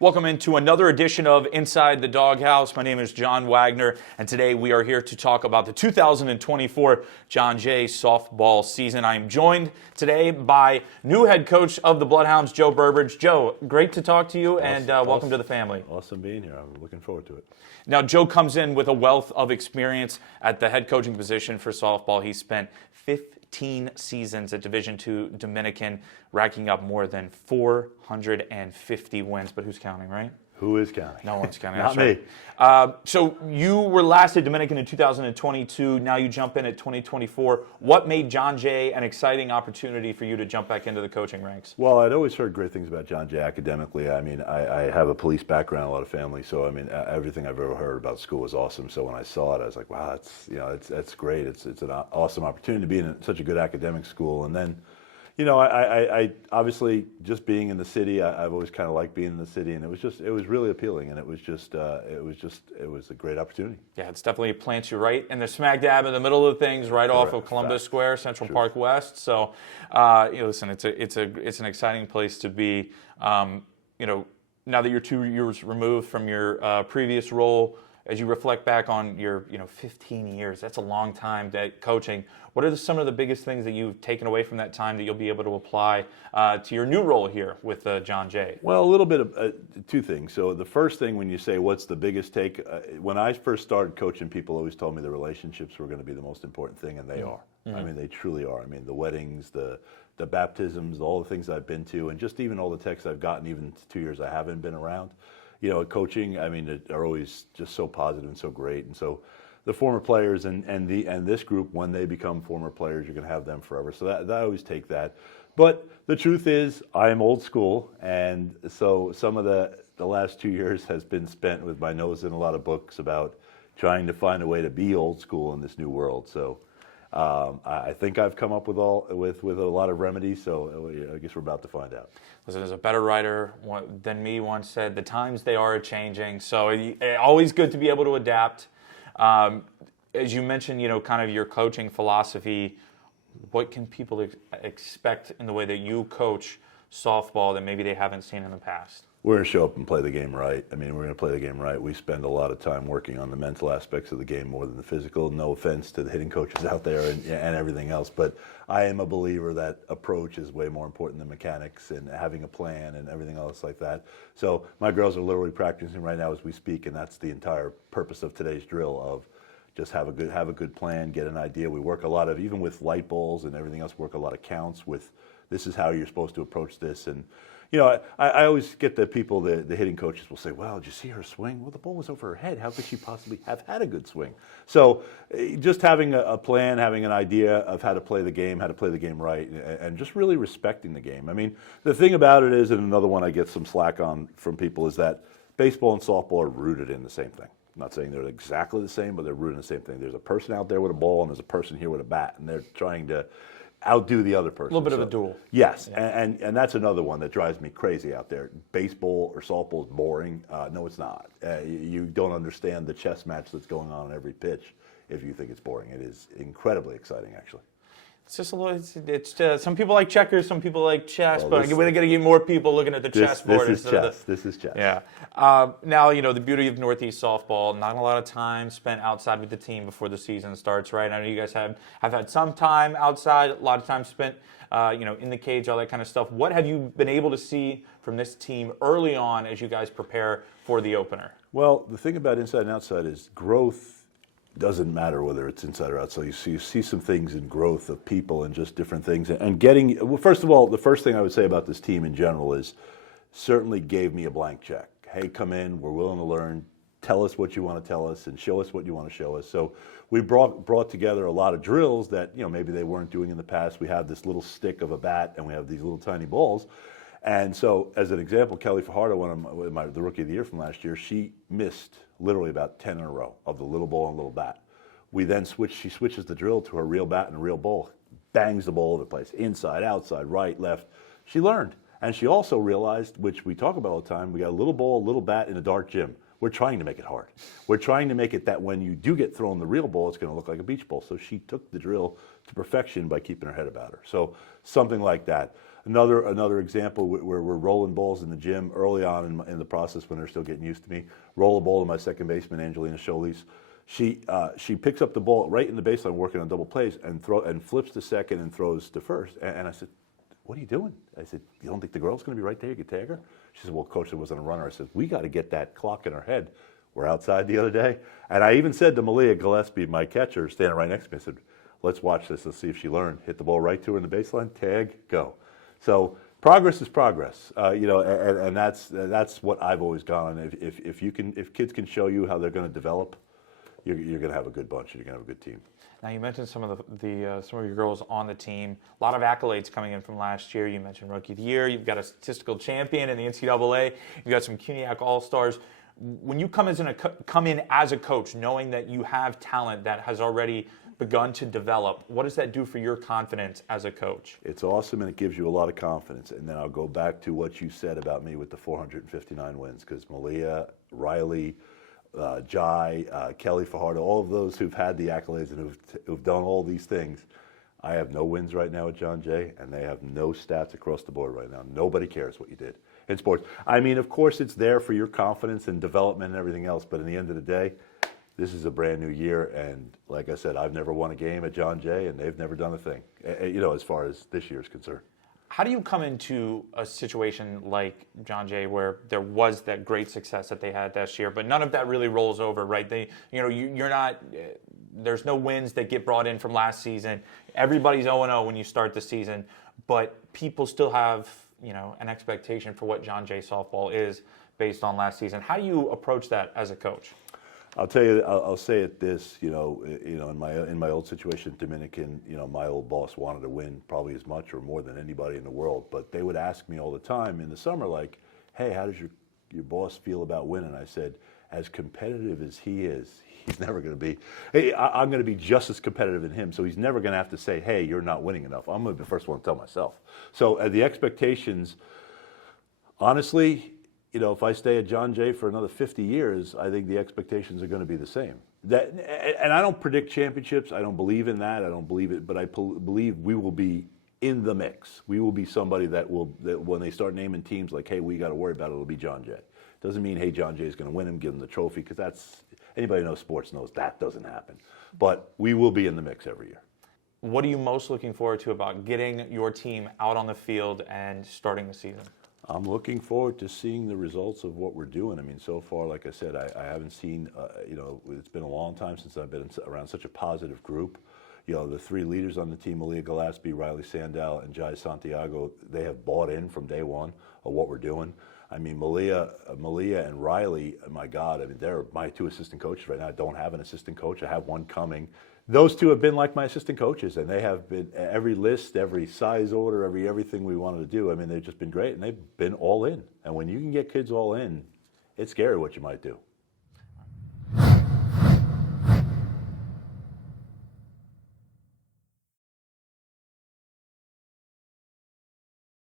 Welcome into another edition of Inside the Doghouse. My name is John Wagoner, and today we are here to talk about the 2024 John Jay softball season. I am joined today by new head coach of the Bloodhounds, Joe Burbridge. Joe, great to talk to you, and welcome to the family. Awesome being here. I'm looking forward to it. Now, Joe comes in with a wealth of experience at the head coaching position for softball. He spent 15 seasons at Division II Dominican, racking up more than 450 wins. But who's counting, right? Who is counting? No one's counting. Not me. Right. So you were last at Dominican in 2022. Now you jump in at 2024. What made John Jay an exciting opportunity for you to jump back into the coaching ranks? Well, I'd always heard great things about John Jay academically. I mean, I have a police background, a lot of family, so I mean, everything I've ever heard about school was awesome. So when I saw it, I was like, wow, that's great. It's an awesome opportunity to be in such a good academic school. And then, you know, I obviously just being in the city, I've always kind of liked being in the city, and it was really appealing, and it was a great opportunity. Yeah, it's definitely plants you right in the smack dab in the middle of things, right off of Columbus Square, Central Park West. So, listen, it's an exciting place to be. You know, now that you're 2 years removed from your previous role, as you reflect back on your 15 years, that's a long time coaching. What are some of the biggest things that you've taken away from that time that you'll be able to apply to your new role here with John Jay? Well, a little bit of two things. So the first thing, when you say what's the biggest take, when I first started coaching, people always told me the relationships were going to be the most important thing, and they are. Mm-hmm. I mean, they truly are. I mean, the weddings, the baptisms, all the things I've been to, and just even all the texts I've gotten, even 2 years I haven't been around. You know, coaching, I mean, are always just so positive and so great. And so the former players and this group, when they become former players, you're going to have them forever. So that I always take that. But the truth is, I am old school, and so some of the last 2 years has been spent with my nose in a lot of books about trying to find a way to be old school in this new world. So I think I've come up with a lot of remedies, so I guess we're about to find out. Listen, there's a better writer than me once said, the times they are changing, so always good to be able to adapt. As you mentioned, kind of your coaching philosophy, what can people expect in the way that you coach softball that maybe they haven't seen in the past? We're going to show up and play the game right. I mean, we're going to play the game right. We spend a lot of time working on the mental aspects of the game more than the physical. No offense to the hitting coaches out there and everything else, but I am a believer that approach is way more important than mechanics and having a plan and everything else like that. So my girls are literally practicing right now as we speak, and that's the entire purpose of today's drill, of just have a good plan, get an idea. We work a lot of, even with light balls and everything else, work a lot of counts with this is how you're supposed to approach this. And I always get the people, the hitting coaches will say, well, did you see her swing? Well, the ball was over her head. How could she possibly have had a good swing? So just having a plan, having an idea of how to play the game right, and just really respecting the game. I mean, the thing about it is, and another one I get some slack on from people, is that baseball and softball are rooted in the same thing. I'm not saying they're exactly the same, but they're rooted in the same thing. There's a person out there with a ball, and there's a person here with a bat, and they're trying to outdo the other person. A little bit of a duel. Yes, yeah. and that's another one that drives me crazy out there. Baseball or softball is boring. No, it's not. You don't understand the chess match that's going on every pitch if you think it's boring. It is incredibly exciting, actually. It's just a little. It's some people like checkers, some people like chess, but we're going to get more people looking at the chessboard. This is chess. Yeah. Now the beauty of Northeast softball. Not a lot of time spent outside with the team before the season starts, right? I know you guys have had some time outside. A lot of time spent, in the cage, all that kind of stuff. What have you been able to see from this team early on as you guys prepare for the opener? Well, the thing about inside and outside is growth. Doesn't matter whether it's inside or outside. You see some things in growth of people and just different things. And first of all, the first thing I would say about this team in general is certainly gave me a blank check. Hey, come in, we're willing to learn. Tell us what you want to tell us and show us what you want to show us. So we brought together a lot of drills that maybe they weren't doing in the past. We have this little stick of a bat and we have these little tiny balls. And so, as an example, Kelly Fajardo, the Rookie of the Year from last year, she missed literally about 10 in a row of the little ball and little bat. We then she switches the drill to her real bat and a real ball, bangs the ball over the place, inside, outside, right, left. She learned. And she also realized, which we talk about all the time, we got a little ball, a little bat in a dark gym. We're trying to make it hard. We're trying to make it that when you do get thrown the real ball, it's going to look like a beach ball. So she took the drill to perfection by keeping her head about her. So something like that. Another example where we're rolling balls in the gym early on in the process when they're still getting used to me. Roll a ball to my second baseman, Angelina Solis. She picks up the ball right in the baseline, working on double plays, and flips to second and throws to first. And I said, "What are you doing?" I said, "You don't think the girl's going to be right there? You could tag her?" She said, "Well, coach, there wasn't a runner." I said, "We got to get that clock in our head." We're outside the other day, and I even said to Malia Gillespie, my catcher, standing right next to me, I said, "Let's watch this. Let's see if she learned." Hit the ball right to her in the baseline, tag, go. So progress is progress, and that's what I've always gone on. If kids can show you how they're going to develop, you're going to have a good bunch. You're going to have a good team. Now, you mentioned some of some of your girls on the team. A lot of accolades coming in from last year. You mentioned Rookie of the Year. You've got a statistical champion in the NCAA. You've got some CUNYAC All-Stars. When you come in as a coach, knowing that you have talent that has already begun to develop, what does that do for your confidence as a coach? It's awesome, and it gives you a lot of confidence. And then I'll go back to what you said about me with the 459 wins, because Malia, Riley, Jai, Kelly Fajardo, all of those who've had the accolades and who've done all these things. I have no wins right now at John Jay, and they have no stats across the board right now. Nobody cares what you did in sports. I mean, of course, it's there for your confidence and development and everything else, but in the end of the day, this is a brand new year, and like I said, I've never won a game at John Jay, and they've never done a thing, as far as this year is concerned. How do you come into a situation like John Jay where there was that great success that they had this year, but none of that really rolls over, right? You're not. There's no wins that get brought in from last season. Everybody's 0-0 when you start the season, but people still have an expectation for what John Jay softball is based on last season. How do you approach that as a coach? I'll tell you. I'll say it this. In my old situation, Dominican. My old boss wanted to win probably as much or more than anybody in the world. But they would ask me all the time in the summer, like, "Hey, how does your boss feel about winning?" I said, "As competitive as he is, he's never going to be. Hey, I'm going to be just as competitive in him. So he's never going to have to say, 'Hey, you're not winning enough.' I'm going to be the first one to tell myself." So the expectations, honestly. If I stay at John Jay for another 50 years, I think the expectations are going to be the same. And I don't predict championships. I don't believe in that. I don't believe it. But I believe we will be in the mix. We will be somebody that when they start naming teams like, "Hey, we got to worry about it," it'll be John Jay. Doesn't mean, hey, John Jay is going to win him, give him the trophy, because anybody who knows sports knows that doesn't happen. But we will be in the mix every year. What are you most looking forward to about getting your team out on the field and starting the season? I'm looking forward to seeing the results of what we're doing. I mean, so far, like I said, I haven't seen, it's been a long time since I've been around such a positive group. The three leaders on the team, Malia Gillespie, Riley Sandell, and Jai Santiago, they have bought in from day one of what we're doing. I mean, Malia and Riley, my God, I mean, they're my two assistant coaches right now. I don't have an assistant coach. I have one coming. Those two have been like my assistant coaches, and they have been every list, every size order, everything we wanted to do. I mean, they've just been great, and they've been all in. And when you can get kids all in, it's scary what you might do.